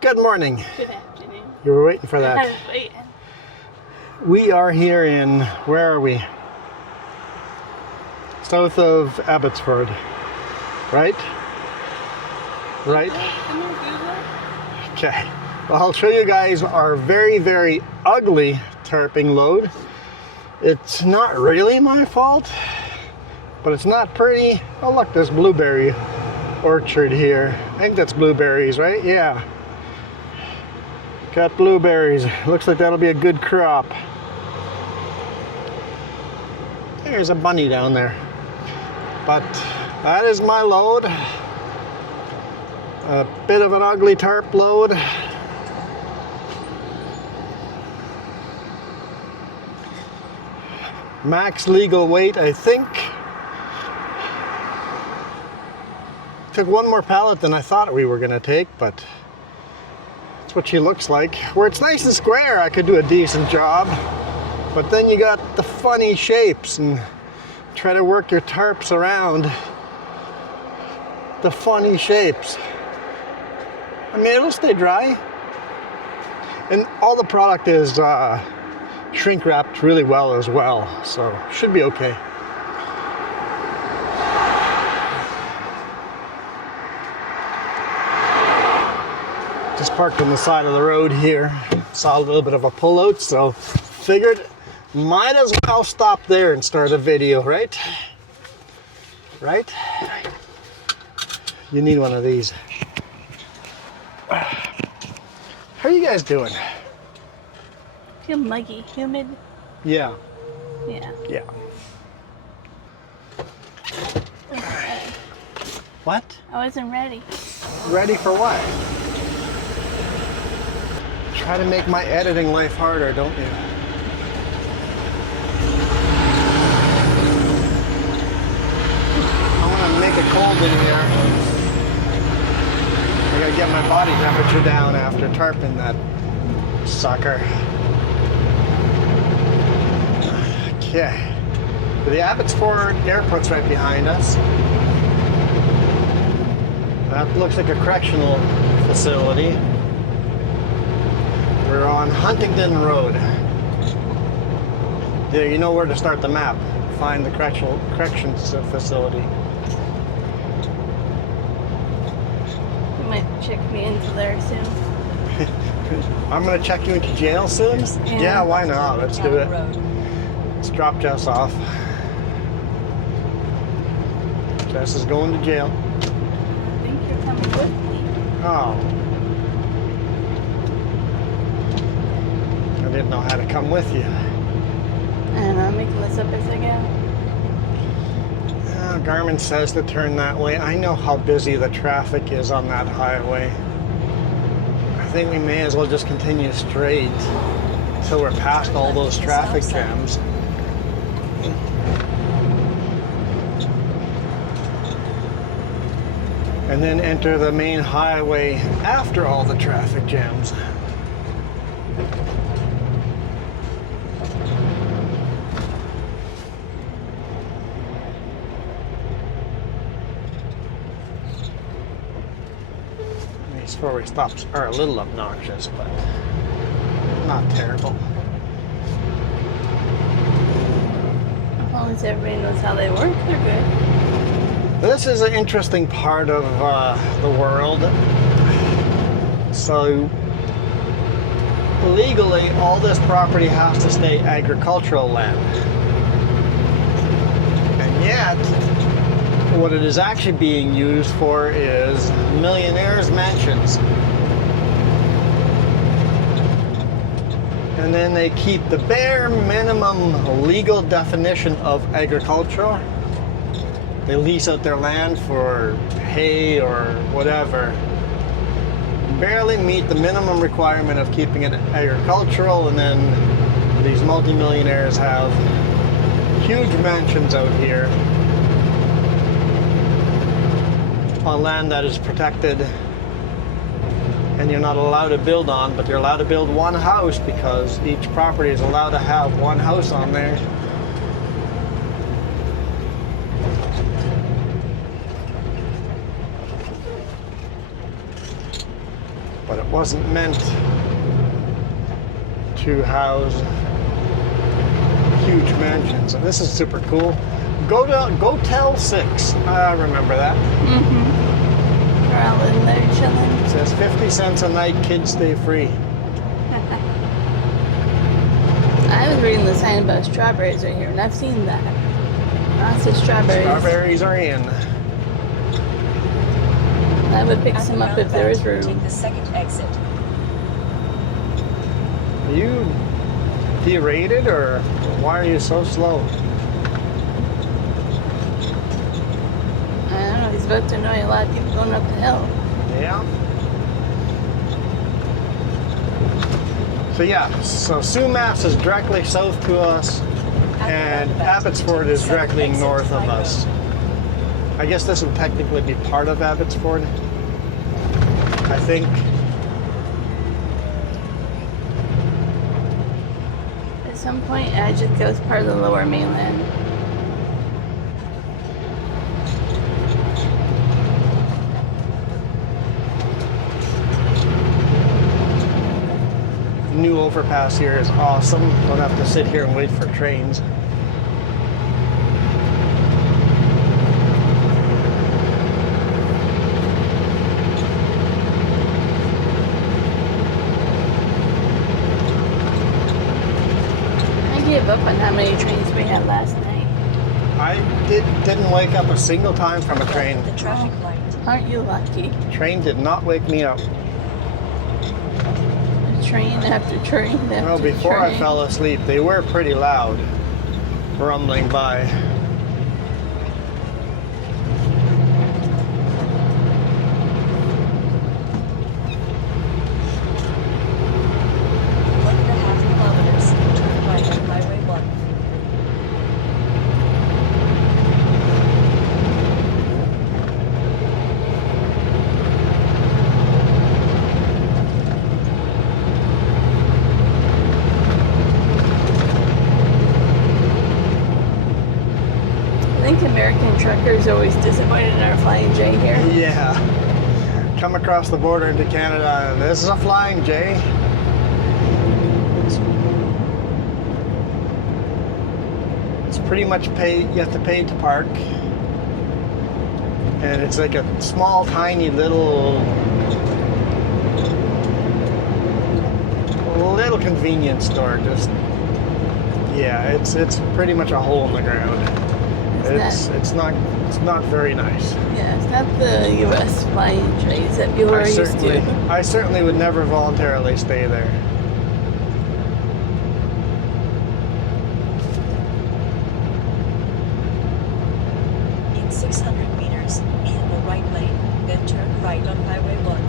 Good morning. Good afternoon. You were waiting for that. I was waiting. We are here in, where are we? South of Abbotsford, right? Right? Okay. Well, I'll show you guys our very, very ugly tarping load. It's not really my fault, but it's not pretty. Oh, look, there's blueberry orchard here. I think that's blueberries, right? Yeah. Got blueberries. Looks like that'll be a good crop. There's a bunny down there. But that is my load. A bit of an ugly tarp load. Max legal weight, I think. Took one more pallet than I thought we were going to take, but that's what she looks like. Where it's nice and square, I could do a decent job. But then you got the funny shapes and try to work your tarps around the funny shapes. I mean, it'll stay dry. And all the product is shrink wrapped really well as well, so should be okay. Just parked on the side of the road here. Saw a little bit of a pullout, so figured might as well stop there and start a video, right? Right? You need one of these. How are you guys doing? Feel muggy, humid. Yeah. Yeah. Yeah. What? I wasn't ready. Ready for what? Try to make my editing life harder, don't you? I want to make it cold in here. I gotta get my body temperature down after tarping that sucker. Okay. The Abbotsford airport's right behind us. That looks like a correctional facility. We're on Huntington Road. Yeah, you know where to start the map. Find the corrections facility. You might check me into there soon. I'm gonna check you into jail soon? Yeah, why not? Let's do it. Let's drop Jess off. Jess is going to jail. I think you're coming with me. Oh. I didn't know how to come with you. And I'm making this up as I go. Garmin says to turn that way. I know how busy the traffic is on that highway. I think we may as well just continue straight until we're past all those traffic jams. And then enter the main highway after all the traffic jams. These four-way stops are a little obnoxious, but not terrible. As long as everybody knows how they work, they're good. This is an interesting part of the world. So legally, all this property has to stay agricultural land. And yet, what it is actually being used for is millionaires' mansions. And then they keep the bare minimum legal definition of agriculture. They lease out their land for hay or whatever. Barely meet the minimum requirement of keeping it agricultural, and then these multimillionaires have huge mansions out here on land that is protected and you're not allowed to build on, but you're allowed to build one house because each property is allowed to have one house on there. but it wasn't meant to house huge mansions. And this is super cool. Go-Tel 6. I remember that. We're all in there chilling. It says 50 cents a night, kids stay free. I was reading the sign about strawberries right here, and I've seen that. Lots of strawberries. Strawberries are in. I would pick some up if there was room. Take the second exit. Are you derated, or why are you so slow? I don't know, he's about to annoy a lot of people going up the hill. Yeah. So yeah, so Sumas is directly south to us, and Abbotsford is directly north of us. I guess this would technically be part of Abbotsford, I think. At some point, Adjika was part of the lower mainland. The new overpass here is awesome. Don't have to sit here and wait for trains. I gave up on how many trains we had last night. I didn't wake up a single time from a train. The traffic light. Aren't you lucky? Train did not wake me up. Train after train after Well, before I train. fell asleep, they were pretty loud, rumbling by. One and a half kilometers. Turn right on Highway 1. I think American truckers are always disappointed in our Flying J here. Yeah. Come across the border into Canada, and this is a Flying J. It's pretty much you have to pay to park. And it's like a small, tiny little convenience store. Just, yeah, it's pretty much a hole in the ground. It's not very nice. Yeah, it's not the U.S. Flying J's that people are used to. I certainly would never voluntarily stay there. In 600 meters, be in the right lane, then turn right on Highway 1.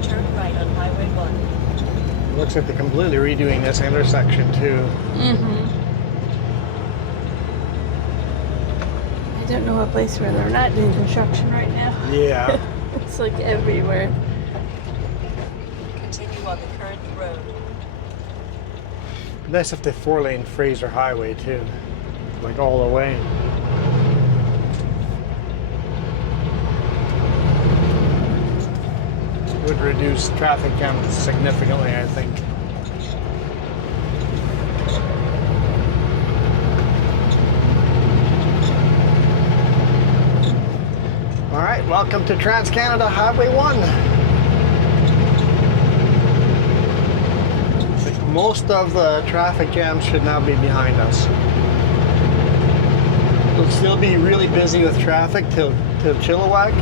Turn right on Highway 1. Looks like they're completely redoing this intersection too. I don't know a place where they're not doing construction right now. Yeah. It's like everywhere. Continue on the current road. Nice if they 4-lane Fraser Highway too, like all the way. Would reduce traffic jams significantly, I think. All right, welcome to Trans-Canada Highway 1. I think most of the traffic jams should now be behind us. It'll still be really busy with traffic till Chilliwack.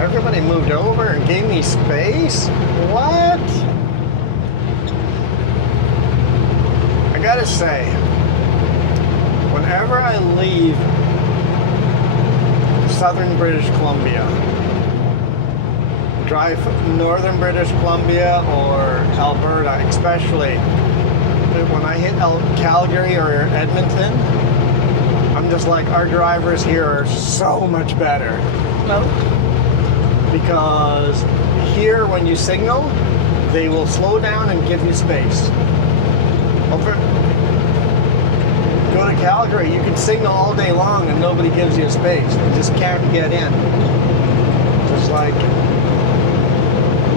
Everybody moved over and gave me space? What? I gotta say, whenever I leave southern British Columbia. Drive northern British Columbia or Alberta, especially when I hit Calgary or Edmonton, I'm just like, our drivers here are so much better. No. Because here, when you signal, they will slow down and give you space. Go to Calgary, you can signal all day long and nobody gives you space. You just can't get in. Just like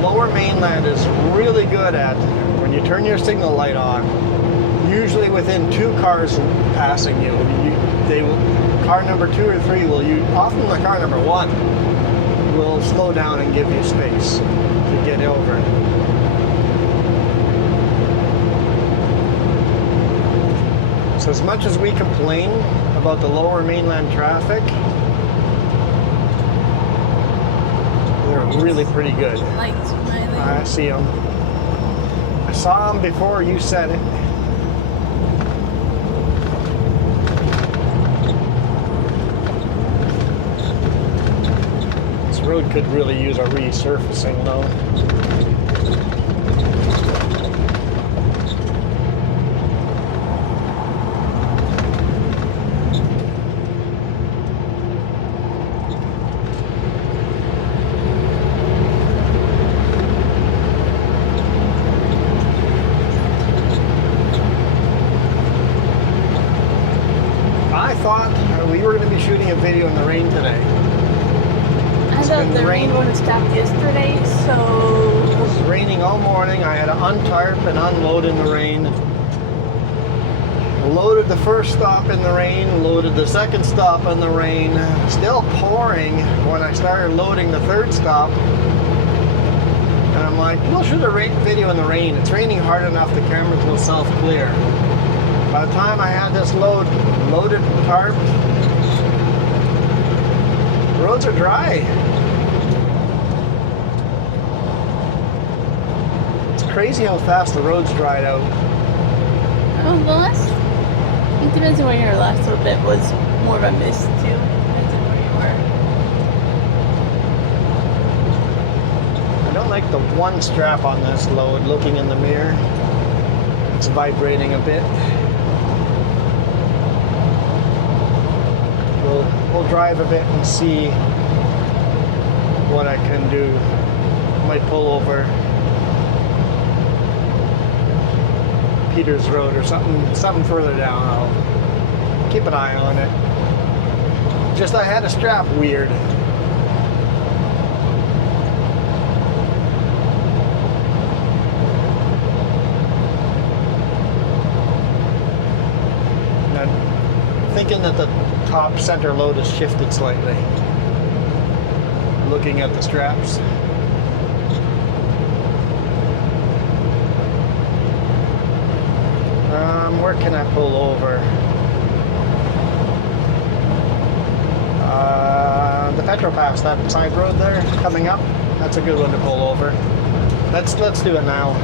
Lower Mainland is really good at, when you turn your signal light on, usually within 2 cars passing you, they will, car number 2 or 3 will, often the car number 1 will slow down and give you space to get over. So as much as we complain about the Lower Mainland traffic, they're really pretty good. Lights smiling. I see them. I saw them before you said it. This road could really use a resurfacing though. We were going to be shooting a video in the rain today. I thought the rain would have stopped yesterday, so... It was raining all morning. I had to untarp and unload in the rain. Loaded the first stop in the rain, loaded the second stop in the rain. Still pouring when I started loading the third stop. And I'm like, we'll shoot a video in the rain. It's raining hard enough, the cameras will self-clear. By the time I had this loaded and tarped, the roads are dry. It's crazy how fast the roads dried out. Oh, it depends on where your last little bit was more of a mist too. Depends on where you were. I don't like the one strap on this load looking in the mirror. It's vibrating a bit. We'll drive a bit and see what I can do. Might pull over Peters Road or something further down. I'll keep an eye on it. Just I had a strap weird. Thinking that the top center load is shifted slightly. Looking at the straps. Where can I pull over? The Petro Pass, that side road there coming up. That's a good one to pull over. Let's do it now.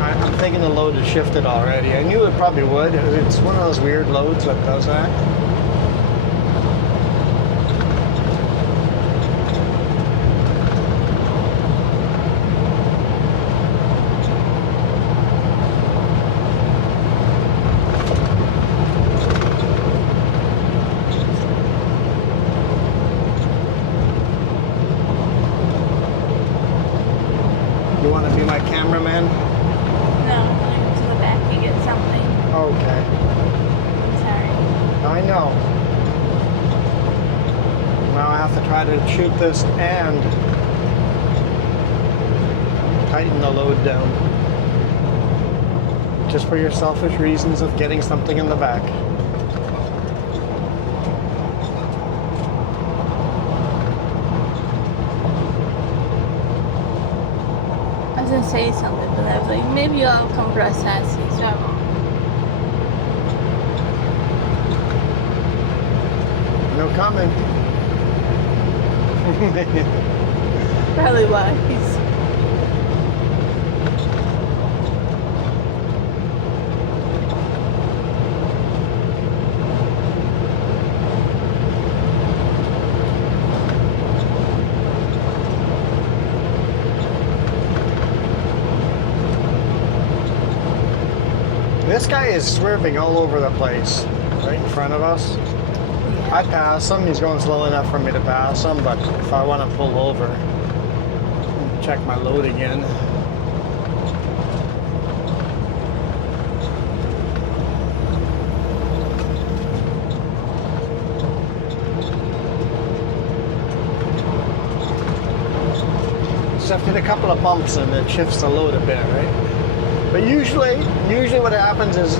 I'm thinking the load is shifted already. I knew it probably would. It's one of those weird loads that does that. You want to be my cameraman? No, I'm going to the back to get something. Okay. Sorry. I know. Now I have to try to shoot this and tighten the load down. Just for your selfish reasons of getting something in the back. I was going to say something, but I was like, maybe I'll come across sassy, so I won't. No comment. Probably wise. This guy is swerving all over the place, right in front of us. I pass him. He's going slow enough for me to pass him, but if I want to pull over, check my load again. Just have to hit a couple of bumps and it shifts the load a bit, right? But usually what happens is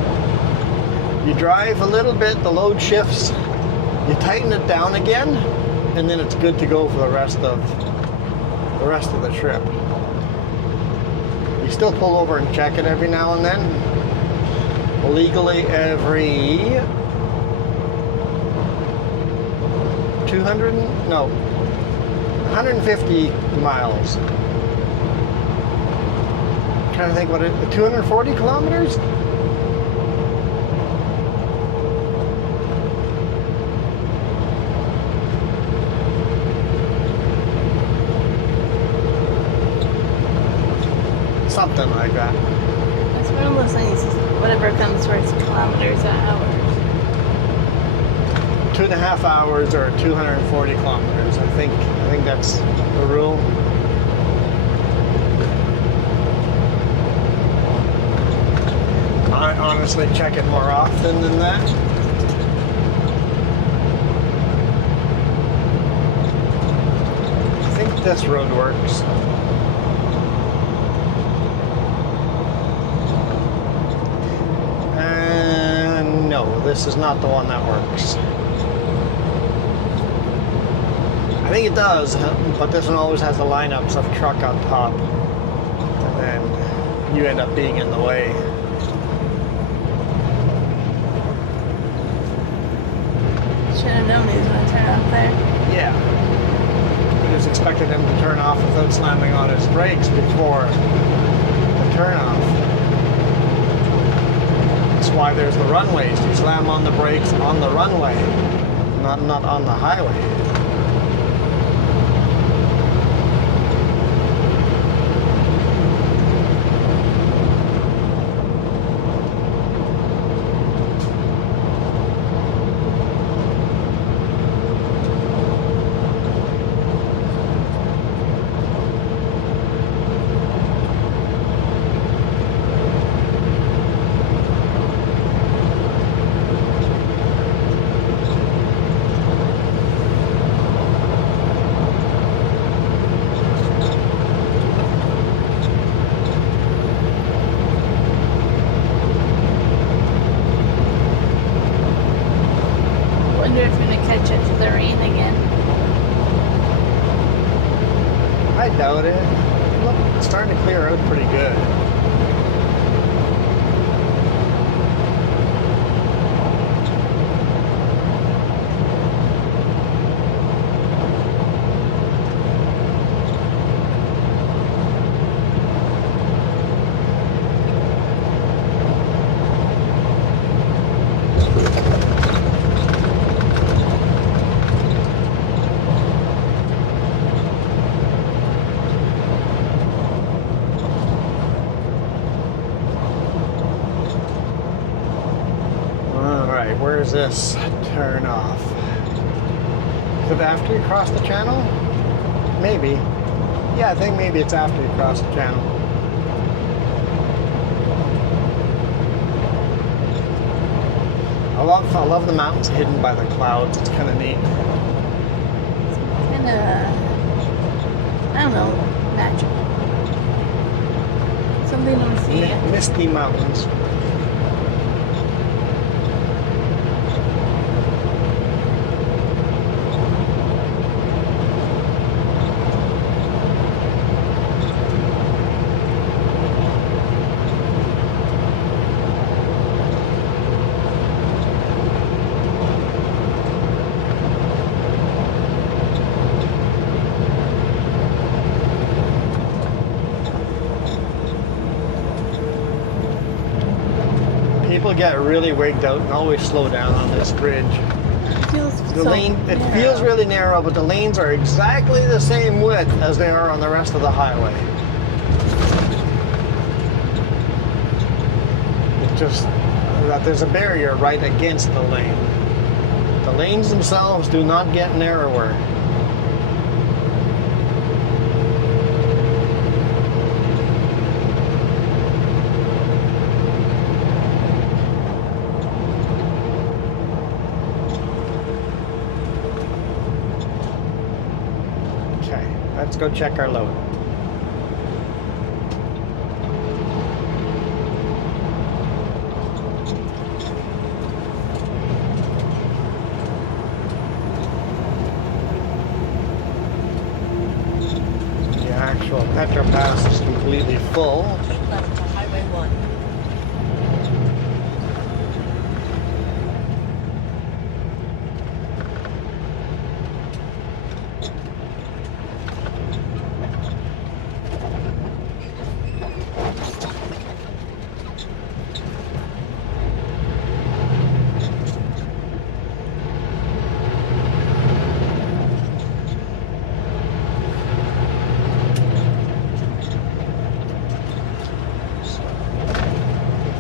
you drive a little bit, the load shifts, you tighten it down again, and then it's good to go for the rest of the trip. You still pull over and check it every now and then. Legally every 150 miles. I'm trying to think what it, 240 kilometers? Something like that. That's one of those things, whatever comes first, kilometers or hours. 2.5 hours or 240 kilometers. I think that's the rule. I honestly check it more often than that. I think this road works. No, this is not the one that works. I think it does, but this one always has the lineups of truck on top. And then you end up being in the way. Should have known he was going to turn off there. Yeah. We just expected him to turn off without slamming on his brakes before the turnoff. That's why there's the runways. You slam on the brakes on the runway, not on the highway. I doubt it. Look, it's starting to clear out pretty good. Where's this turn off? Is it after you cross the channel? Maybe. Yeah, I think maybe it's after you cross the channel. I love the mountains hidden by the clouds. It's kind of neat. Kind of, I don't know, magical. Something to see. Misty mountains. People get really wigged out and always slow down on this bridge. It feels really narrow, but the lanes are exactly the same width as they are on the rest of the highway. It just but there's a barrier right against the lane. The lanes themselves do not get narrower. Okay, let's go check our load. Actual Petra Pass is completely full. Keep left to Highway 1.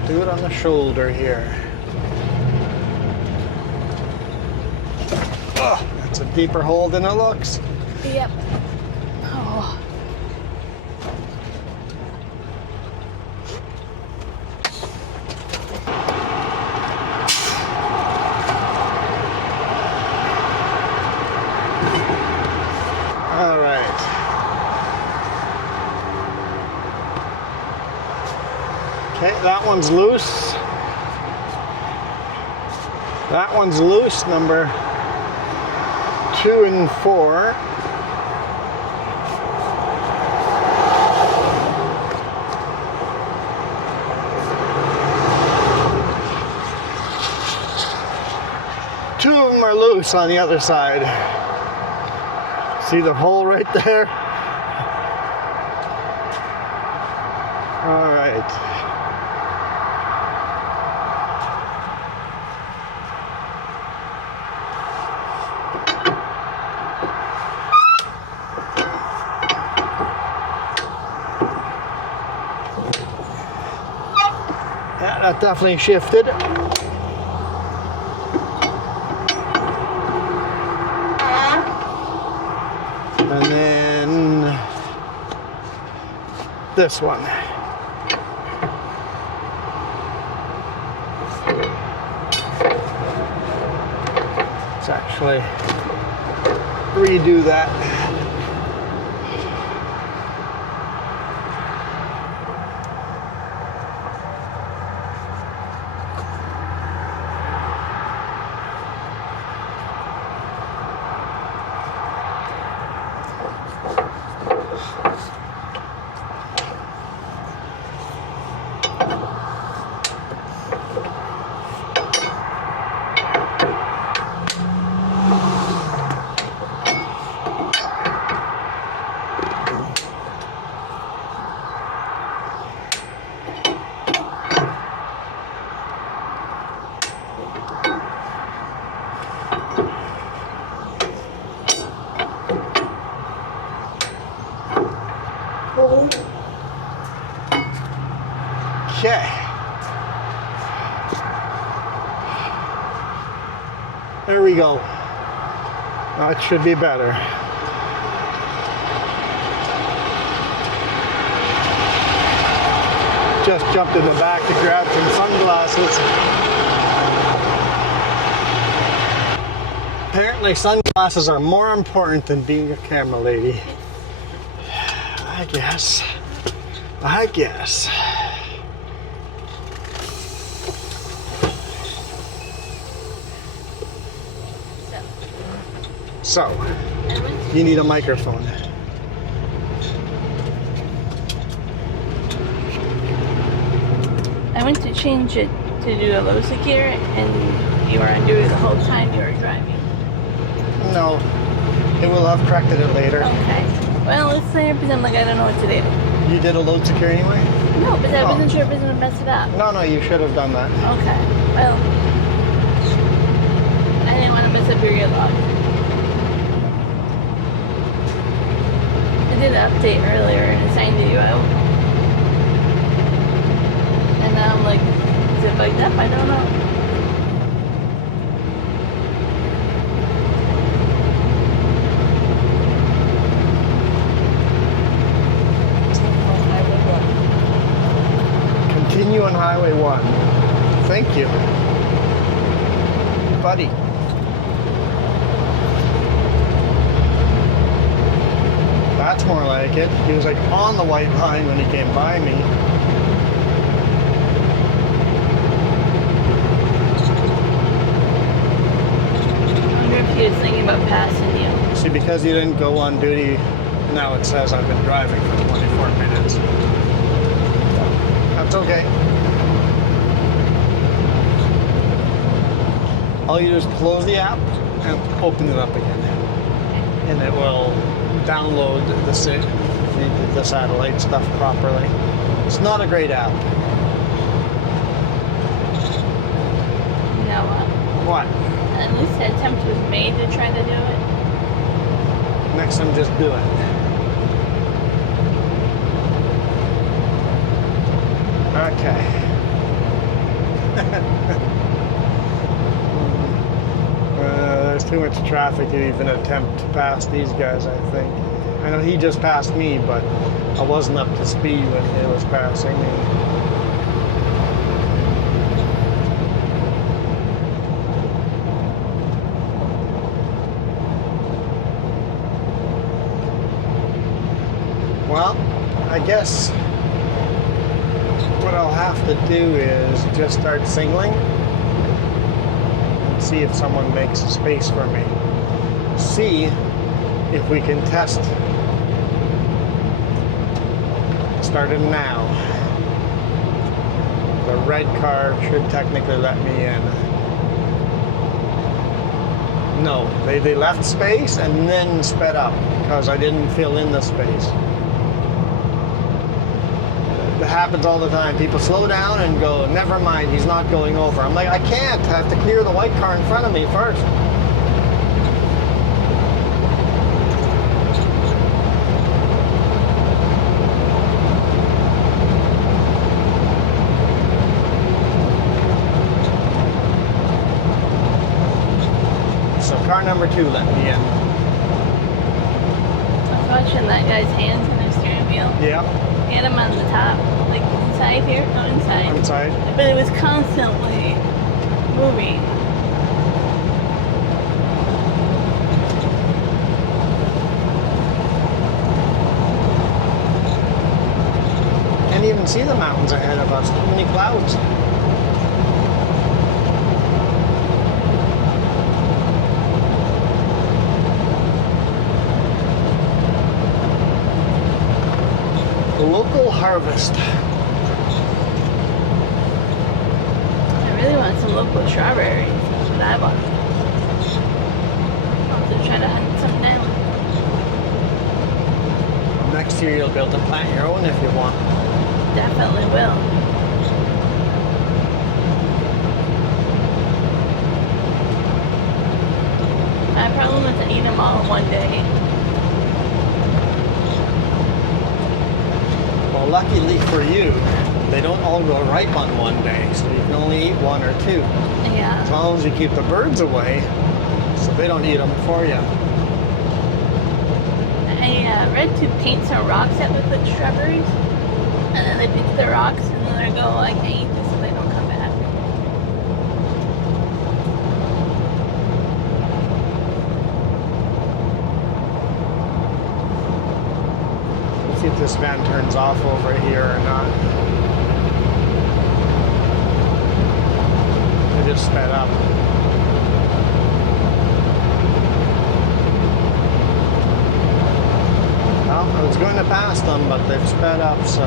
Do it on the shoulder here. Oh, that's a deeper hole than it looks. Yep. Oh. All right. Okay, that one's loose. That one's loose, number 2 and 4. Two of them are loose on the other side. See the hole right there? All right. Yeah, that definitely shifted. And then this one. Let's actually redo that. Okay. There we go. That should be better. Just jumped in the back to grab some sunglasses. Apparently sunglasses are more important than being a camera lady. I guess. So, you need a microphone. I went to change it to do a low secure, and you were undoing it the whole time you were driving. No, it will have corrected it later. Okay. Well, let's say because I'm like, I don't know what to do. You did a load secure anyway? No, but I wasn't sure if it was going to mess it up. No, you should have done that. Okay. Well, I didn't want to mess up your gear log. I did an update earlier and assigned you out. And now I'm like, is it bugged up? I don't know. buddy. That's more like it. He was like on the white line when he came by me. I wonder if he was thinking about passing you. See, because you didn't go on duty, now it says I've been driving for 24 minutes. That's okay. All you do is close the app and open it up again. And it will download the satellite stuff properly. It's not a great app. You know what? What? At least an attempt was made to try to do it. Next time, just do it. Okay. There's too much traffic to even attempt to pass these guys, I think. I know he just passed me, but I wasn't up to speed when he was passing me. Well, I guess what I'll have to do is just start signaling and see if someone makes a space for me. See if we can test. Started now. The red car should technically let me in. No, they left space and then sped up because I didn't fill in the space. It happens all the time. People slow down and go, never mind, he's not going over. I'm like, I can't. I have to clear the white car in front of me first. So car number 2 let me in. I was watching that guy's hands in his steering wheel. Yeah, He had him on the top, like inside here, no inside. inside. But it was constantly moving. Can't even see the mountains ahead of us. Too many clouds. Local harvest. I really want some local strawberries. That's what I want. I'll have to try to hunt some down. Next year you'll be able to plant your own if you want. Definitely will. My problem is to eat them all in one day. Well, luckily for you, they don't all go ripe on one day, so you can only eat 1 or 2. As Yeah. long as you keep the birds away, so they don't eat them for you. I read to paint some rocks that would put strawberries. And then they pick the rocks and then they go, I can't eat this, so they don't come back. Let's see if this van turns off over here or not. It just sped up. Well, I was going to pass them, but they've sped up, so.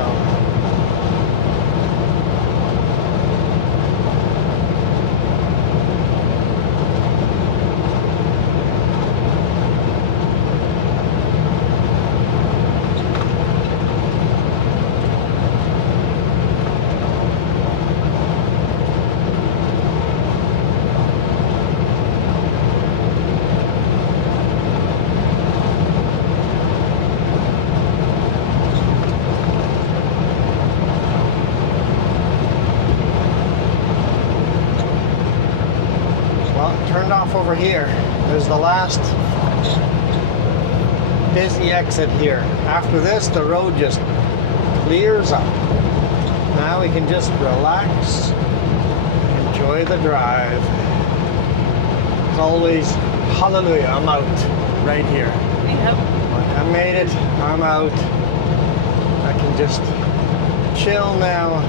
Turned off over here. There's the last busy exit here. After this, the road just clears up. Now we can just relax, enjoy the drive. As always, hallelujah, I'm out right here. Yep. I made it, I'm out. I can just chill now.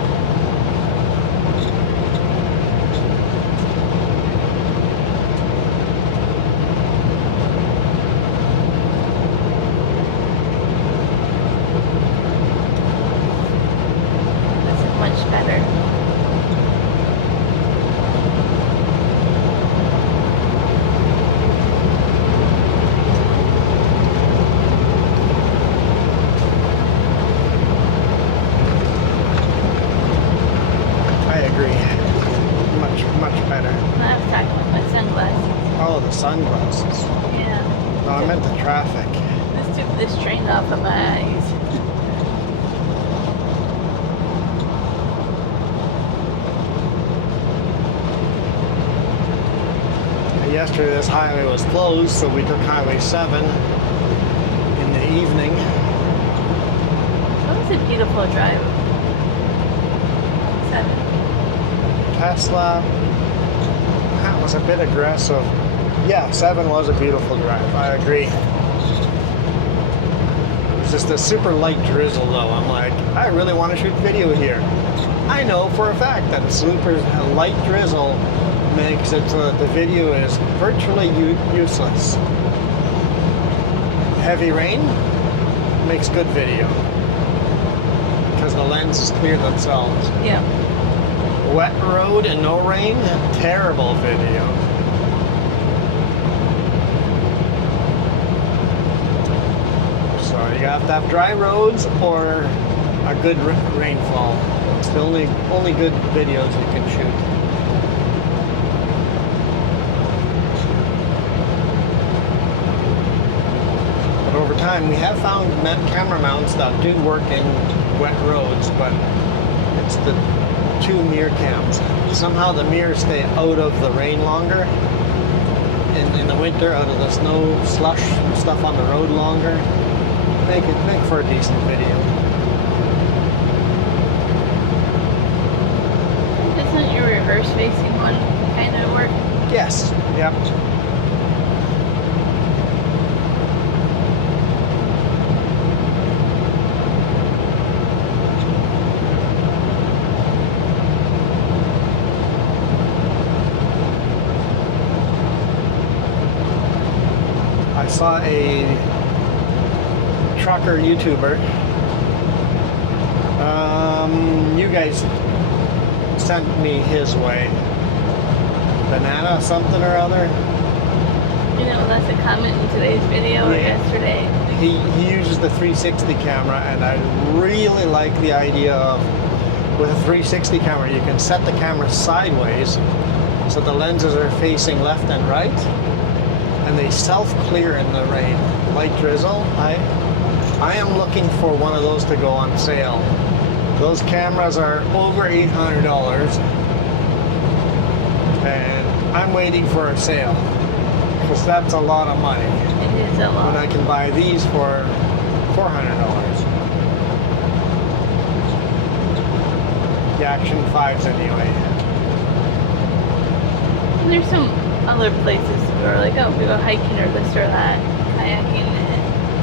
This is much better. I agree. Much better. I was talking with my sunglasses. Oh, the sunglasses. Yeah. No, I meant the traffic. This took the strain off of my eyes. Yesterday this highway was closed, so we took Highway 7 in the evening. That was a beautiful drive. 7. Tesla, that was a bit aggressive. Yeah, 7 was a beautiful drive, I agree. It was just a super light drizzle though. I'm like, I really want to shoot video here. I know for a fact that a super light drizzle makes it so that the video is virtually useless. Heavy rain makes good video because the lenses clear themselves. Yeah. Wet road and no rain, terrible video. So you have to have dry roads or a good rainfall. It's the only good videos you can shoot. But over time, we have found camera mounts that do work in wet roads, but it's the 2 mirror cams. Somehow the mirrors stay out of the rain longer. In the winter, out of the snow, slush, stuff on the road longer. Make for a decent video. Isn't your reverse facing one kind of work? Yes. Yep. I saw a trucker YouTuber. You guys sent me his way. Banana something or other. You know, that's a comment in today's video or Yeah. yesterday. He uses the 360 camera, and I really like the idea of, with a 360 camera, you can set the camera sideways so the lenses are facing left and right, and they self-clear in the rain. Light drizzle. I am looking for one of those to go on sale. Those cameras are over $800, and I'm waiting for a sale because that's a lot of money. It is a When lot. I can buy these for $400. The Action 5s anyway. And there's some other places where like, oh, we go hiking or this or that, kayaking.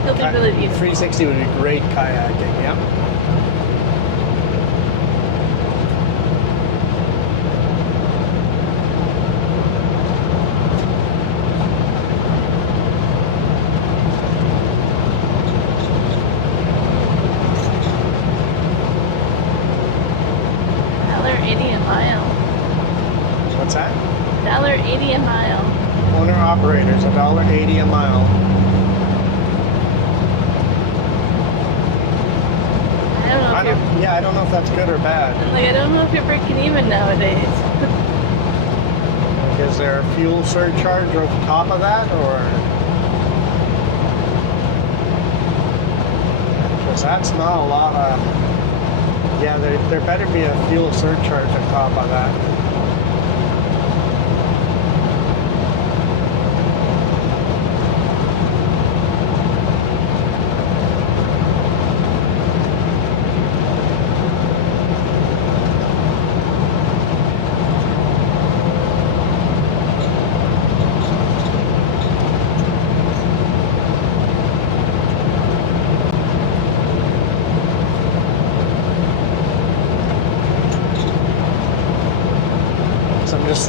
It'll be really beautiful. 360 would be great kayaking, yeah. $1.80 a mile. What's that? $1.80 a mile. Owner operators, $1.80 a mile. I don't know if that's good or bad. Like, I don't know if you're breaking even nowadays. Like, is there a fuel surcharge on top of that, or? Because that's not a lot of. Yeah, there better be a fuel surcharge on top of that.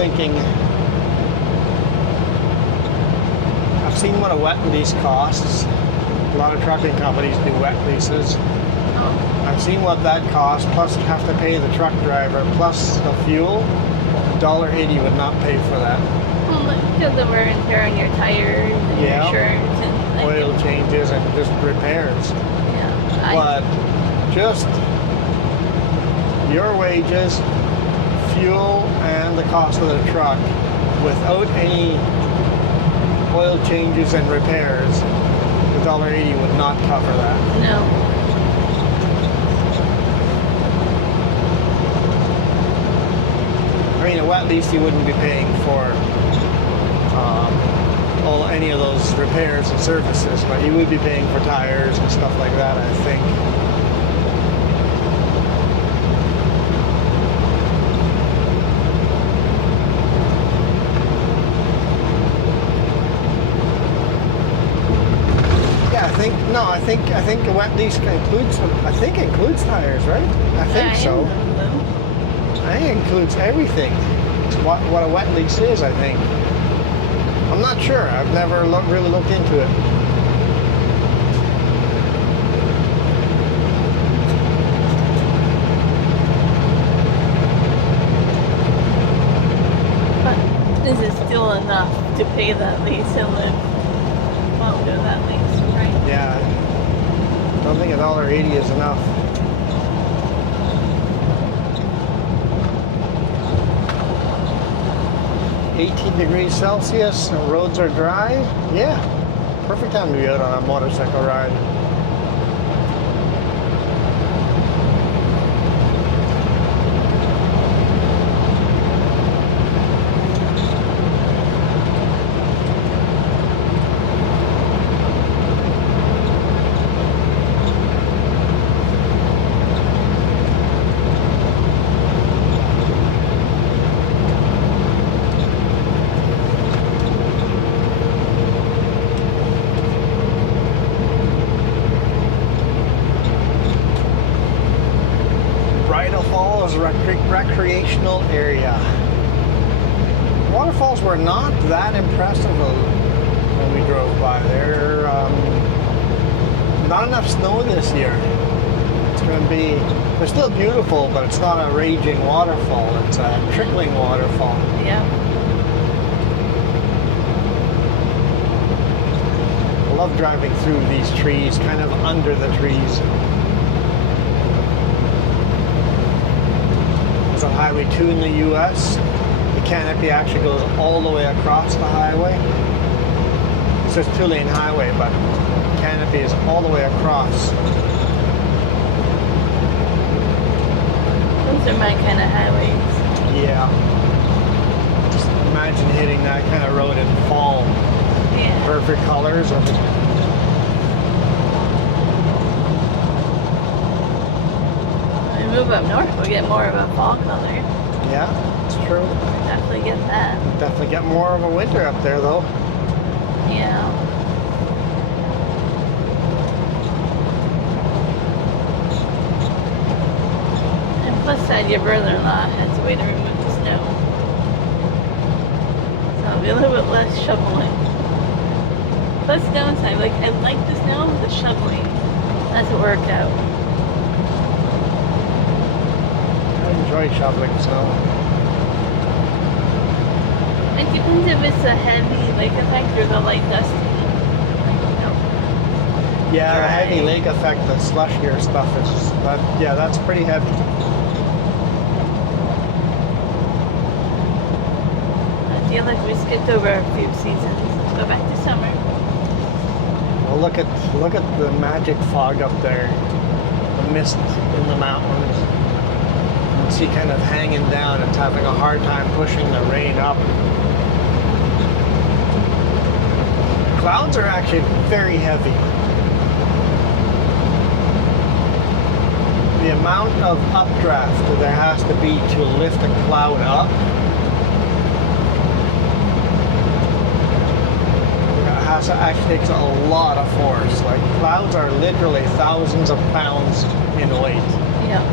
thinking, I've seen what a wet lease costs. A lot of trucking companies do wet leases. Oh, I've seen what that costs, plus you have to pay the truck driver, plus the fuel. $1.80 would not pay for that. well, like, because of wear and tear on your tires and your Yeah. insurance and like, Oil changes and just repairs. Yeah. But just your wages, fuel, and the cost of the truck without any oil changes and repairs, the $1.80 would not cover that. No. I mean, a wet lease you wouldn't be paying for any of those repairs and services, but you would be paying for tires and stuff like that, I think. Yeah, I think a wet lease includes tires, right? I think so. I think it includes everything. What a wet lease is, I think. I'm not sure. I've never really looked into it. But is it still enough to pay that lease and live while doing that lease, right? Yeah. I don't think $1.80 is enough. 18 degrees Celsius, and roads are dry. Yeah, perfect time to be out on a motorcycle ride. Recreational area. Waterfalls were not that impressive when we drove by. There, not enough snow this year. It's going to be, they're still beautiful, but it's not a raging waterfall. It's a trickling waterfall. Yeah. I love driving through these trees, kind of under the trees. On Highway 2 in the US, the canopy actually goes all the way across the highway. It's just 2-lane highway, but the canopy is all the way across. Those are my kind of highways. Yeah. Just imagine hitting that kind of road in fall. Yeah. Perfect colors. Move up north, we'll get more of a fall color. Yeah, it's true. Definitely get that. Definitely get more of a winter up there, though. Yeah. And plus side, your brother-in-law has a way to remove the snow. So it'll be a little bit less shoveling. Plus downside, like I like the snow, the shoveling doesn't work out. I enjoy shoveling snow. It depends if it's a heavy lake effect or the light dusting. Yeah, the heavy Dry. lake effect, the slushier stuff is, yeah, that's pretty heavy. I feel like we skipped over a few seasons. Let's go back to summer. Well, look at the magic fog up there, the mist in the mountains. You can see kind of hanging down. It's having a hard time pushing the rain up. Clouds are actually very heavy. The amount of updraft that there has to be to lift a cloud up actually takes a lot of force. Like, clouds are literally thousands of pounds in weight. Yeah.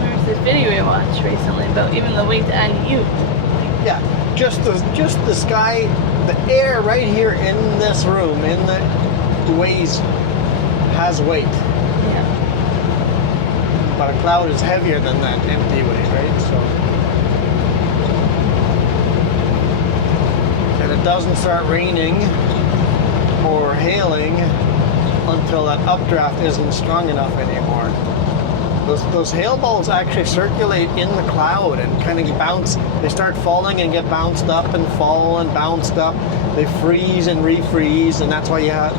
There's this video we watched recently about even the weight on you. Yeah, just the sky, the air right here in this room, in the has weight. Yeah. But a cloud is heavier than that empty weight, right? So, and it doesn't start raining or hailing until that updraft isn't strong enough anymore. Those hail balls actually circulate in the cloud and kind of bounce. They start falling and get bounced up and fall and bounced up. They freeze and refreeze, and that's why you have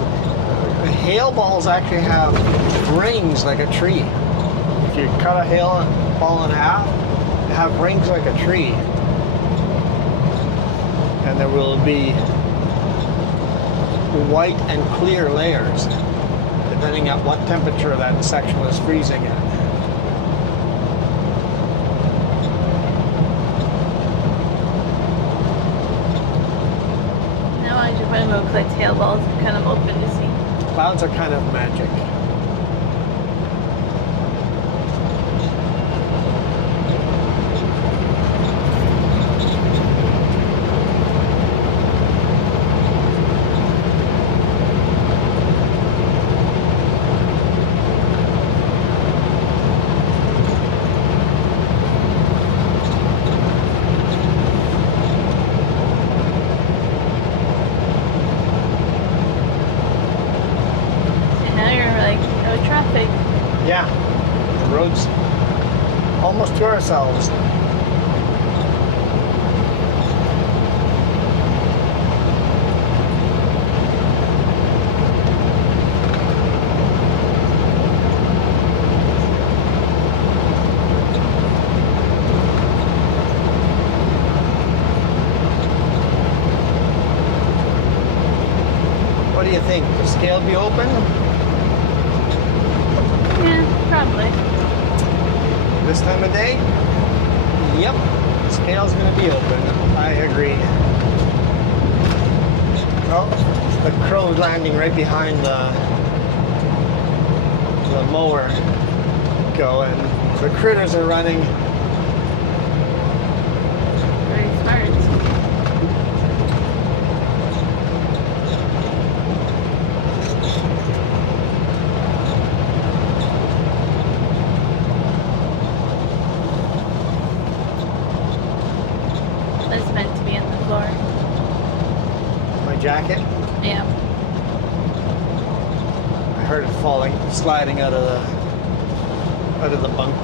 hail balls actually have rings like a tree. If you cut a hail ball in half, they have rings like a tree. And there will be white and clear layers, depending on what temperature that section was freezing at. Now I just want to look like tail balls and kind of open to see. Clouds are kind of magic. Yeah, the road's almost to ourselves. What do you think? The scale be open? Yeah, probably. This time of day? Yep, the scale's gonna be open. I agree. Oh, the crow's landing right behind the mower going. The critters are running. Very smart. That's meant to be on the floor. My jacket, Yeah. I heard it falling, sliding out of the bunk,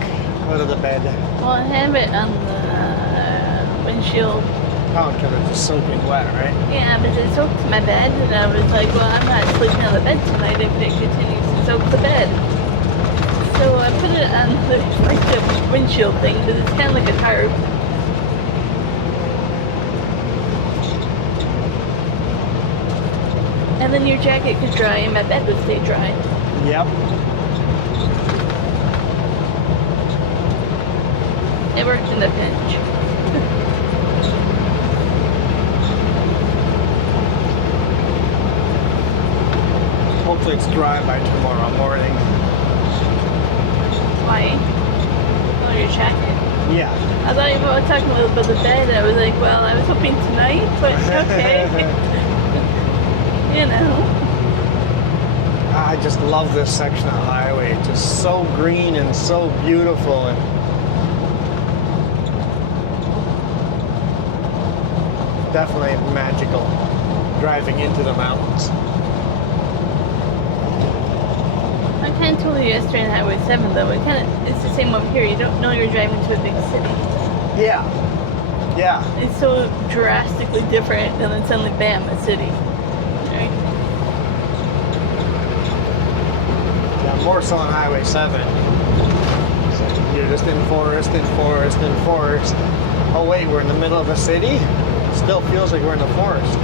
out of the bed. Well, I have it on the windshield. Oh, because it's just soaking wet, right? Yeah, but it soaked my bed, and I was like, well, I'm not sleeping on the bed tonight if it continues to soak the bed. So I put it on the, like the windshield thing, but it's kind of like a tarp. And then your jacket could dry and my bed would stay dry. Yep. It worked in a pinch. Hopefully it's dry by tomorrow morning. Why? Oh, your jacket. Yeah. I thought you were talking about the bed. I was like, well, I was hoping tonight, but okay. You know. I just love this section of highway. It's just so green and so beautiful, and definitely magical driving into the mountains. I kind of told you yesterday on Highway 7 though, it's the same over here. You don't know you're driving to a big city. Yeah. Yeah. It's so drastically different, and then suddenly bam, a city. Right? Yeah, more so on Highway 7. So you're just in forest and forest and forest. Oh wait, we're in the middle of a city? It still feels like we're in the forest.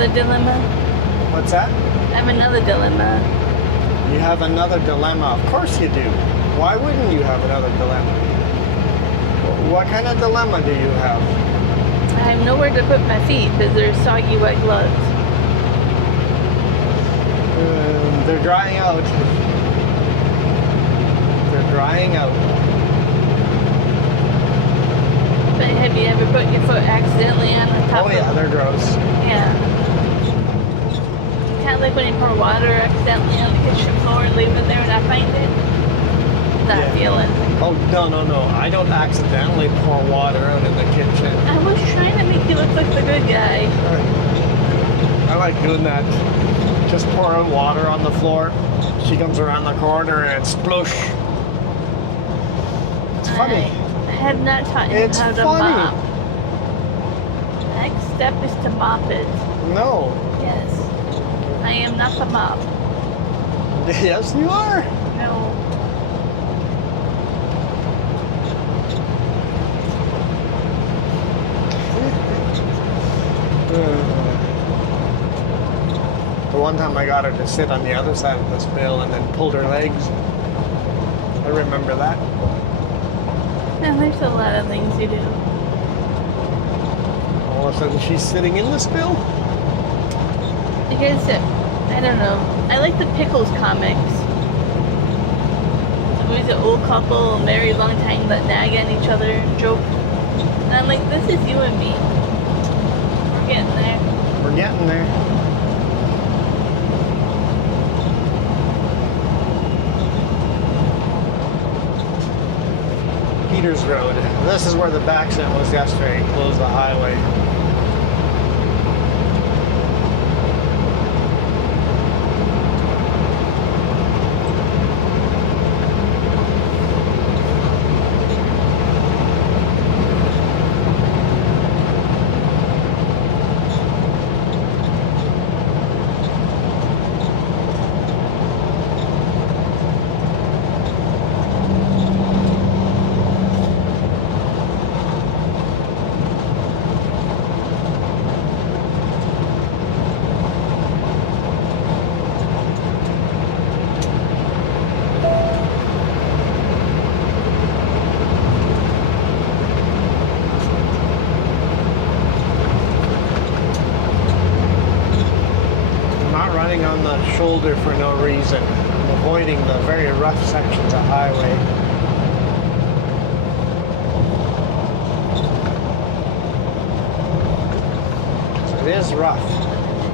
another dilemma? What's that? I have another dilemma. You have another dilemma. Of course you do. Why wouldn't you have another dilemma? What kind of dilemma do you have? I have nowhere to put my feet because they're soggy white gloves. They're drying out. They're drying out. But have you ever put your foot accidentally on the top Oh yeah, of they're gross. Yeah. Kind of like when you pour water accidentally on the kitchen floor and leave it there and I find it. That Yeah. feeling. Oh, no. I don't accidentally pour water out in the kitchen. I was trying to make you look like the good guy. I like doing that. Just pour out water on the floor. She comes around the corner and splosh. It's funny. I have not taught you It's how to funny. mop. Next step is to mop it. No. Yes. I am not the mop. Yes, you are. No. The one time I got her to sit on the other side of the spill and then pulled her legs. I remember that. No, there's a lot of things you do. All of a sudden she's sitting in the spill. Because, I don't know. I like the Pickles comics. It's always an old couple, married long time, that nag at each other and joke. And I'm like, this is you and me. We're getting there. We're getting there. Peters Road. This is where the accident was yesterday. Closed the highway. On the shoulder for no reason. I'm avoiding the very rough sections of highway. So it is rough.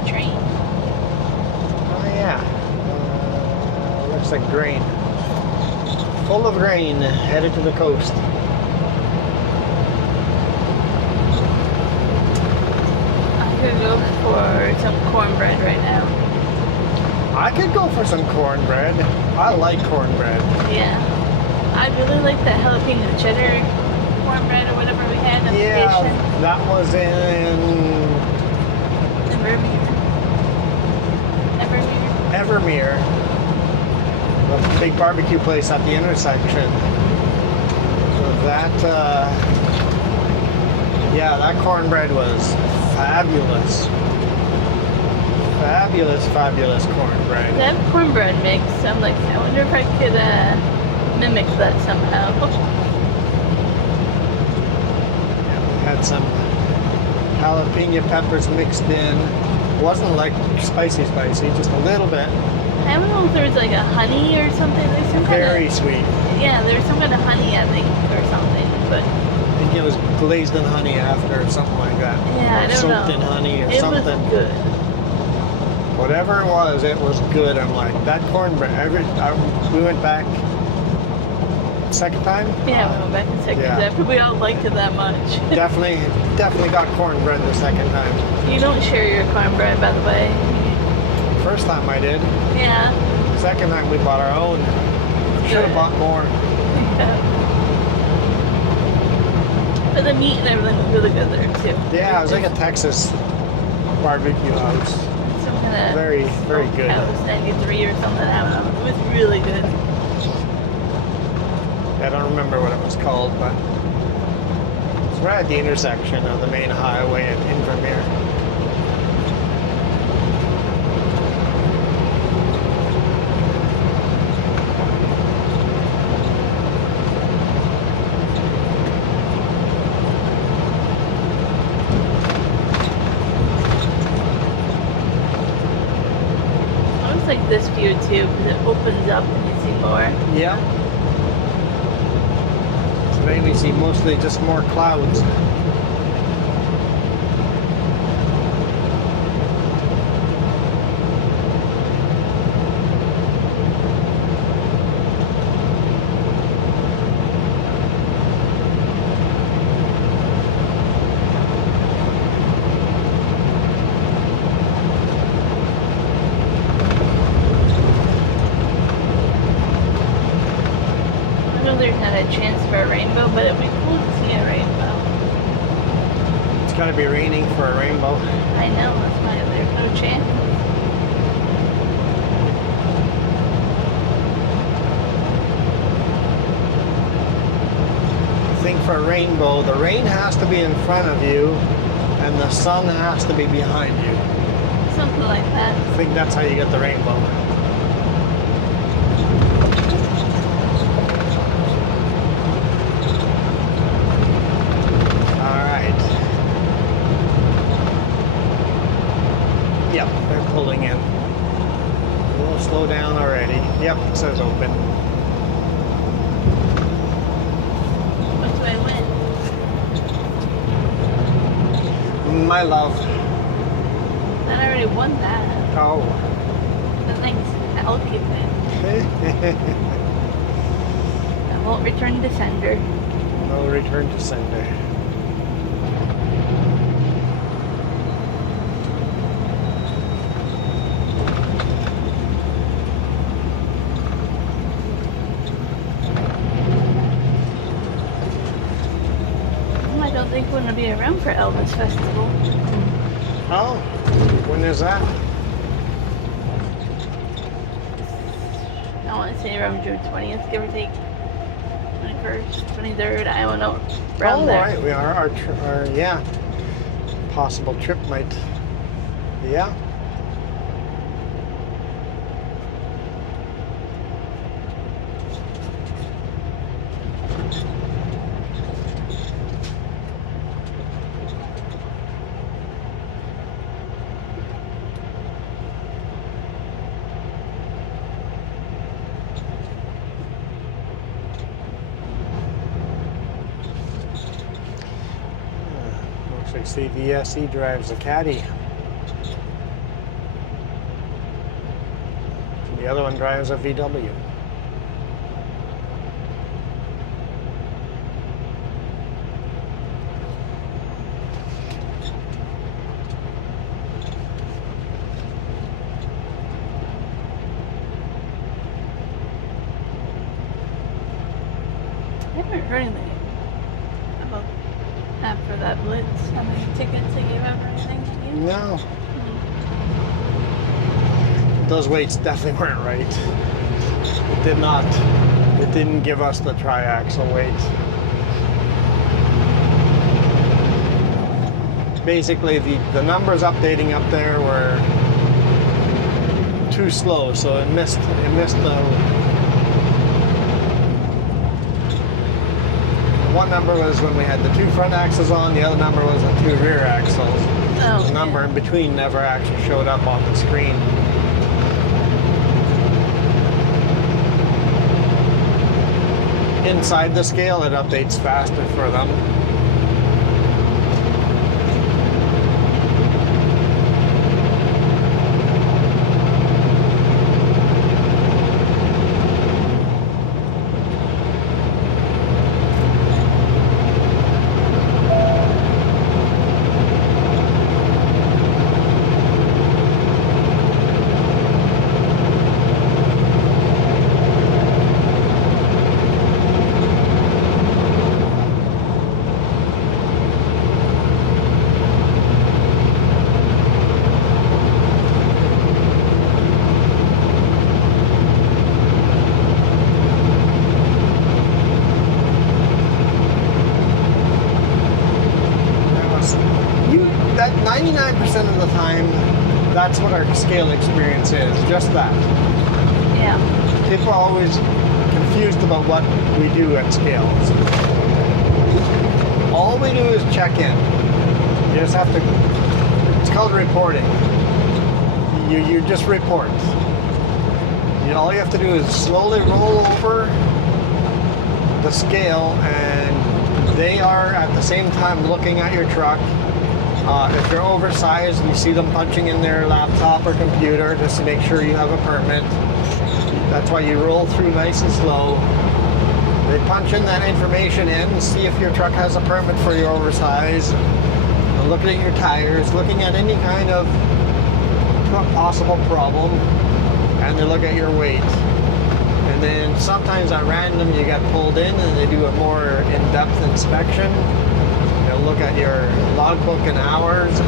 Train. Oh yeah. Looks like grain. Full of grain headed to the coast. I'm gonna go for some cornbread right now. I could go for some cornbread. I like cornbread. Yeah. I really like the jalapeno cheddar cornbread or whatever we had on Yeah, vacation. that was in Evermere. Evermere. The big barbecue place at the intersection. So that cornbread was fabulous. Fabulous cornbread. That cornbread mix, I'm like, I wonder if I could mimic that somehow. Yeah, we had some jalapeno peppers mixed in. Wasn't like spicy, just a little bit. I don't know if there was like a honey or something. There's some Very sweet. Yeah, there's some kind of honey, I think, or something. But I think it was glazed in honey after or something like that. yeah, I don't know. Soaked in honey or it something. It was good. Whatever it was good. I'm like, that cornbread, we went back second time? Yeah, we went back in second yeah. after we all liked it that much. Definitely got cornbread the second time. You don't share your cornbread, by the way. First time I did. Yeah. Second time we bought our own. Should have bought more. Yeah. But the meat and everything was really good there, too. Yeah, it was like a Texas barbecue house. Some kind of Very good. House 93 or something. I don't know. It was really good. I don't remember what it was called, but it's right at the intersection of the main highway and Invermere. too, because it opens up and you see more. Yeah. Today we see mostly just more clouds. There's not a chance for a rainbow, but it'd be cool to see a rainbow. It's got to be raining for a rainbow. I know, that's why there's no chance. I think for a rainbow, the rain has to be in front of you and the sun has to be behind you. Something like that. I think that's how you get the rainbow. Yep, they're pulling in. We'll slow down already. Yep, it says open. Which way win? My love. I already won that. Oh. The thing's algae thing. I won't return to sender. No return to sender. I don't think we're going to be around for Elvis Festival. Oh, when is that? I want to say around June 20th, give or take. 21st, 23rd, I don't know. Around Oh, there. right, we are. Our yeah, possible trip might. Yeah. Looks like CVSE drives a caddy. The other one drives a VW. I haven't heard anything about after that blitz. How many tickets they gave out or anything? No. Those weights definitely weren't right. It did not. It didn't give us the triaxle weight. Basically, the numbers updating up there were too slow, so it missed the. One number was when we had the 2 front axles on, the other number was the 2 rear axles. Oh, The number in between never actually showed up on the screen. Inside the scale, it updates faster for them. That 99% of the time, that's what our scale experience is, just that. yeah. People are always confused about what we do at scales. All we do is check in. You just have to, it's called reporting. You just report. All you have to do is slowly roll over the scale, and they are at the same time looking at your truck. If you're oversized, you see them punching in their laptop or computer just to make sure you have a permit. That's why you roll through nice and slow. They punch in that information in, see if your truck has a permit for your oversize. They're looking at your tires, looking at any kind of possible problem, and they look at your weight. And then sometimes at random you get pulled in and they do a more in-depth inspection. They'll look at your logbook and hours,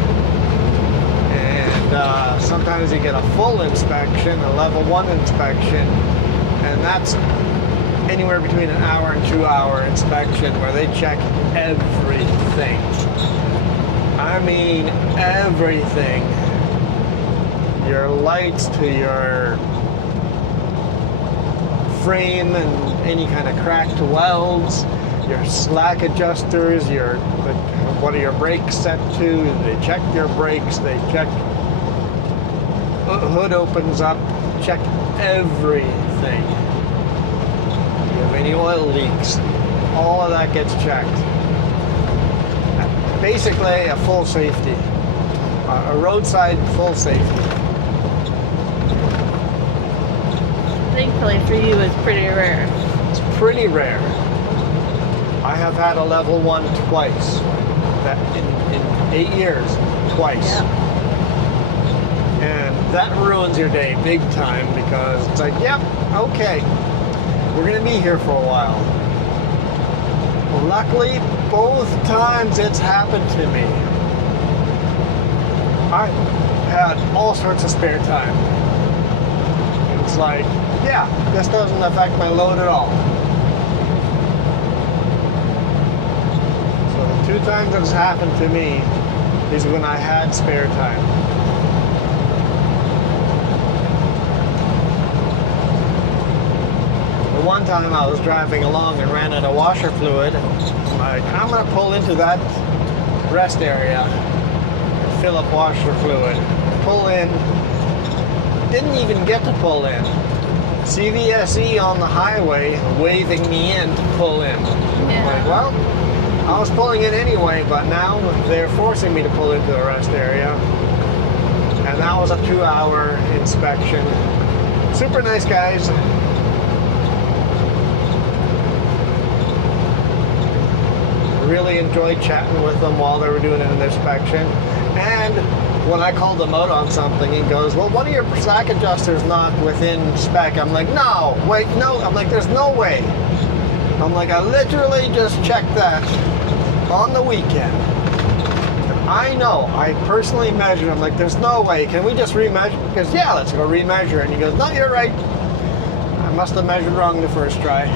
and sometimes you get a full inspection, a level 1 inspection, and that's anywhere between an hour and 2 hour inspection where they check everything. I mean everything. Your lights to your frame and any kind of cracked welds, your slack adjusters, what are your brakes set to? They check your brakes, they check hood opens up, check everything. Do you have any oil leaks? All of that gets checked. Basically a full safety, a roadside full safety. Thankfully for you, it's pretty rare. It's pretty rare. I have had a level 1 twice. That in 8 years, twice. Yeah. And that ruins your day big time because it's like, yep, okay, we're gonna be here for a while. Luckily, both times it's happened to me, I had all sorts of spare time. It's like, yeah, this doesn't affect my load at all. So the 2 times it's happened to me is when I had spare time. The one time I was driving along and ran out of washer fluid, I'm gonna pull into that rest area and fill up washer fluid. Pull in, didn't even get to pull in. CVSE on the highway waving me in to pull in. Yeah. Like, well, I was pulling in anyway, but now they're forcing me to pull into the rest area. And that was a 2-hour inspection. Super nice guys. Really enjoyed chatting with them while they were doing an inspection. And when I called them out on something, he goes, well, one of your slack adjusters not within spec. I'm like, no, wait, no. I'm like, there's no way. I'm like, I literally just checked that on the weekend. I know, I personally measured. I'm like, there's no way. Can we just remeasure? He goes, yeah, let's go remeasure. And he goes, no, you're right. I must have measured wrong the first try.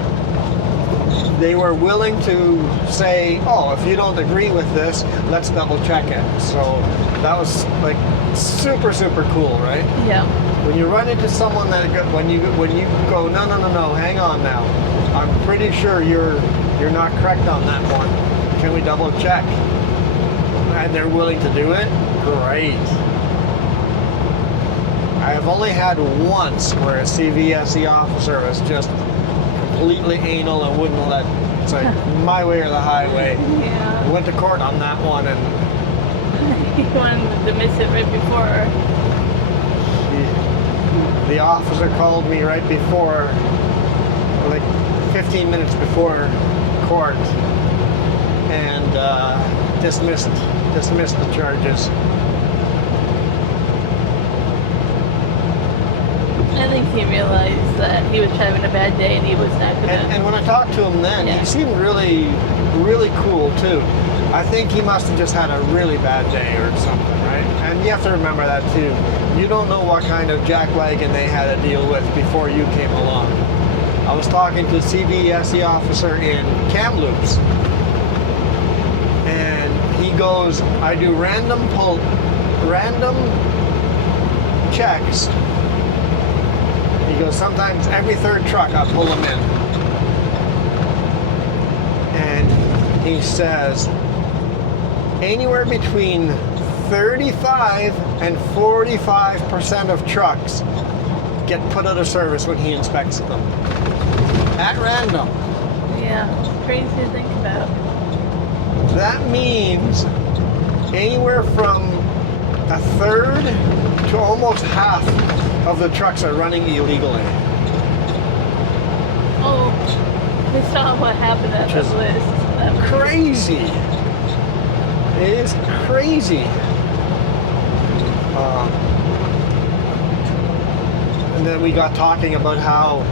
They were willing to say, oh, if you don't agree with this, let's double check it. So that was like super, super cool, right? Yeah. When you run into someone that, when you go, no, hang on now. I'm pretty sure you're not correct on that one. Can we double check? And they're willing to do it? Great. I have only had once where a CVSE officer was just completely anal and wouldn't let, it's like my way or the highway. Yeah. Went to court on that one, and He wanted to miss it right before. the officer called me right before, like 15 minutes before court, and dismissed the charges. I think he realized that he was having a bad day and he was not gonna. And when I talked to him then, Yeah. he seemed really, really cool too. I think he must have just had a really bad day or something, right? And you have to remember that too. You don't know what kind of jackwagon they had to deal with before you came along. I was talking to a CVSE officer in Kamloops, and he goes, I do random checks. He goes, sometimes every third truck I pull them in. And he says, anywhere between 35 and 45% of trucks get put out of service when he inspects them. At random. Yeah, it's crazy to think about. That means anywhere from a third to almost half of the trucks are running illegally. Oh, we saw what happened at the Just list. Crazy. It is crazy. And then we got talking about how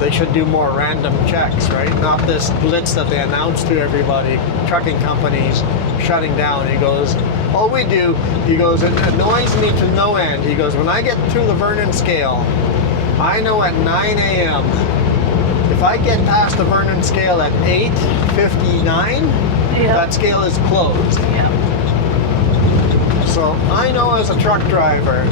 they should do more random checks, right? Not this blitz that they announced to everybody, trucking companies shutting down. He goes, all we do, he goes, it annoys me to no end. He goes, when I get through the Vernon scale, I know at 9 a.m., if I get past the Vernon scale at 8:59, that scale is closed. Yeah. So I know as a truck driver,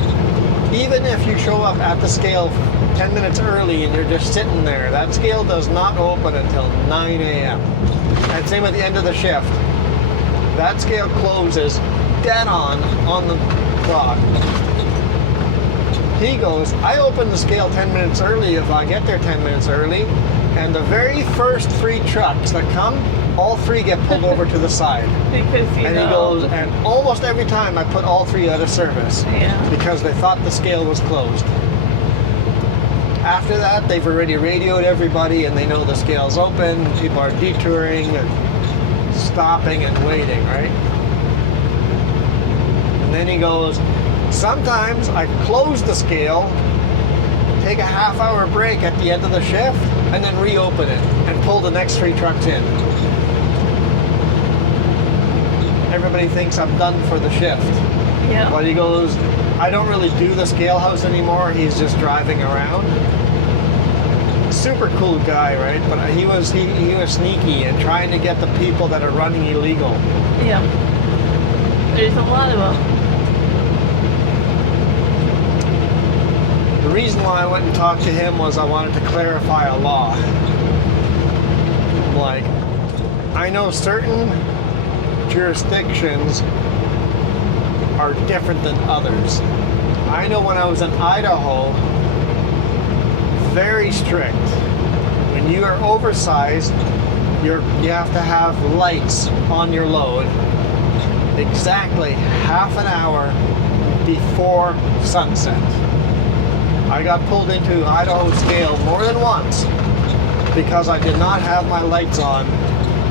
even if you show up at the scale 10 minutes early and you're just sitting there, that scale does not open until 9 a.m. And same at the end of the shift. That scale closes dead on the clock. He goes, I open the scale 10 minutes early if I get there 10 minutes early, and the very first 3 trucks that come, all 3 get pulled over to the side. Because He goes, and almost every time I put all 3 out of service. Yeah. Because they thought the scale was closed. After that, they've already radioed everybody and they know the scale's open. People are detouring and stopping and waiting, right? And then he goes, sometimes I close the scale, take a half-hour break at the end of the shift, and then reopen it and pull the next 3 trucks in. Everybody thinks I'm done for the shift. Yeah. But he goes, I don't really do the scale house anymore. He's just driving around. Super cool guy, right? But he was sneaky and trying to get the people that are running illegal. Yeah. There's a lot of them. The reason why I went and talked to him was I wanted to clarify a law. Like, I know certain jurisdictions are different than others. I know when I was in Idaho, very strict. When you are oversized, you have to have lights on your load exactly half an hour before sunset. I got pulled into Idaho scale more than once because I did not have my lights on.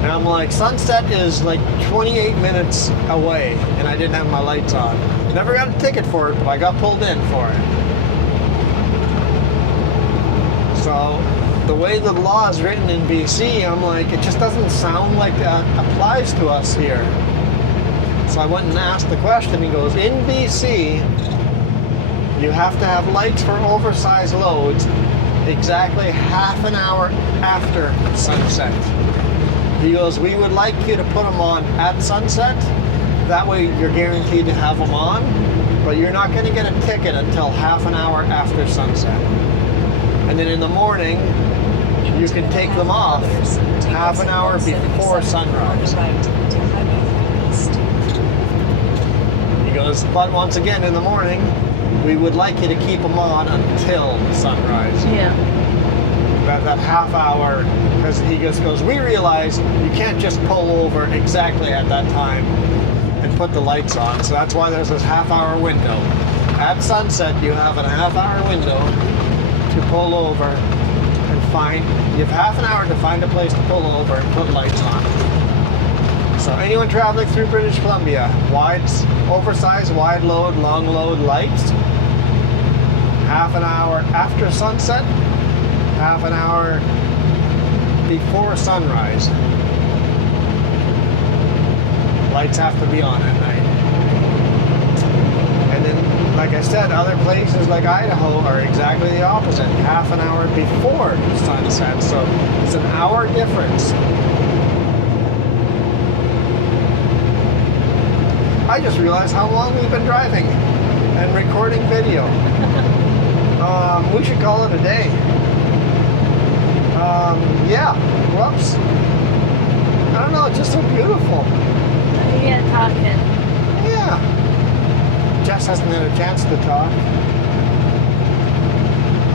And I'm like, sunset is like 28 minutes away, and I didn't have my lights on. Never got a ticket for it, but I got pulled in for it. So, the way the law is written in BC, I'm like, it just doesn't sound like that applies to us here. So I went and asked the question. He goes, in BC, you have to have lights for oversized loads exactly half an hour after sunset. He goes, we would like you to put them on at sunset. That way you're guaranteed to have them on, but you're not going to get a ticket until half an hour after sunset. And then in the morning, you can take them off half an hour before sunrise. He goes, but once again in the morning, we would like you to keep them on until sunrise. Yeah. That half hour, because he just goes, we realize you can't just pull over exactly at that time and put the lights on. So that's why there's this half-hour window. At sunset, you have a half-hour window to pull over and find. You have half an hour to find a place to pull over and put lights on. So anyone traveling through British Columbia, oversized, wide load, long load lights, half an hour after sunset, half an hour before sunrise. Lights have to be on at night. And then, like I said, other places like Idaho are exactly the opposite. Half an hour before sunset, so it's an hour difference. I just realized how long we've been driving and recording video. We should call it a day. Yeah, whoops. I don't know, it's just so beautiful. Yeah, talking. Yeah. Jess hasn't had a chance to talk.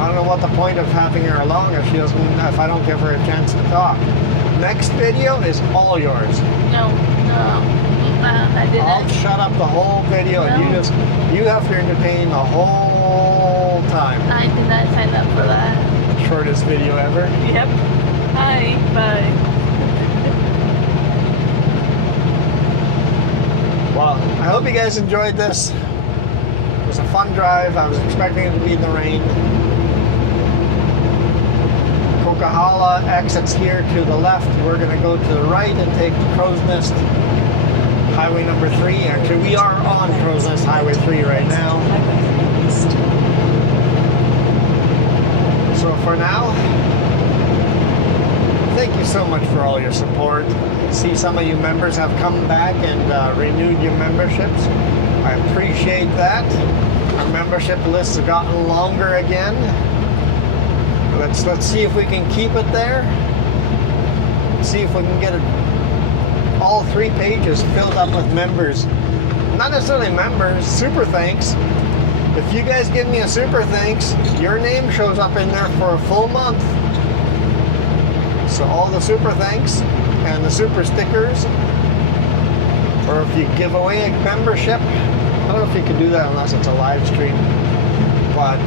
I don't know what the point of having her along if she doesn't, if I don't give her a chance to talk. Next video is all yours. No, I didn't. I'll shut up the whole video and you have to entertain the whole time. I did not sign up for that. Shortest video ever. Yep. Hi, bye. Well, I hope you guys enjoyed this. It was a fun drive. I was expecting it to be in the rain. Coquihalla exits here to the left. We're going to go to the right and take the Crow's Nest Highway number 3. Actually, we are on Crow's Nest Highway 3 right now. So for now, thank you so much for all your support. See, some of you members have come back and renewed your memberships. I appreciate that. Our membership list has gotten longer again. Let's see if we can keep it there. See if we can get all 3 pages filled up with members. Not necessarily members, super thanks. If you guys give me a super thanks, your name shows up in there for a full month. So all the super thanks and the super stickers, or if you give away a membership, I don't know if you can do that unless it's a live stream, but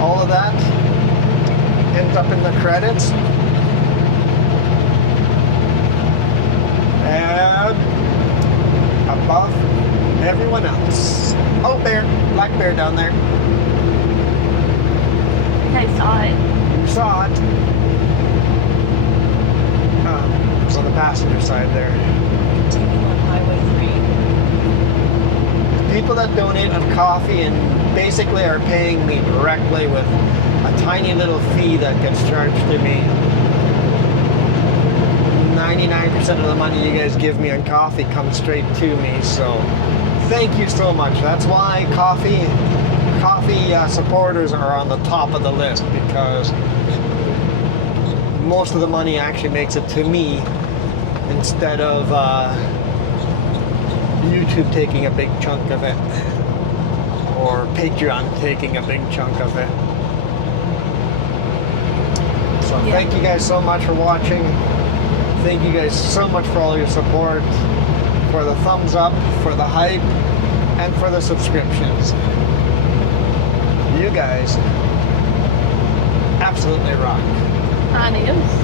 all of that ends up in the credits. And above everyone else. Oh, bear, black bear down there. I saw it. You saw it. It's on the passenger side there. Continue on Highway 3. People that donate on coffee and basically are paying me directly with a tiny little fee that gets charged to me. 99% of the money you guys give me on coffee comes straight to me, so thank you so much. That's why coffee supporters are on the top of the list, because most of the money actually makes it to me instead of YouTube taking a big chunk of it, or Patreon taking a big chunk of it. So thank you guys so much for watching. Thank you guys so much for all your support, for the thumbs up, for the hype, and for the subscriptions. You guys absolutely rock. Adios.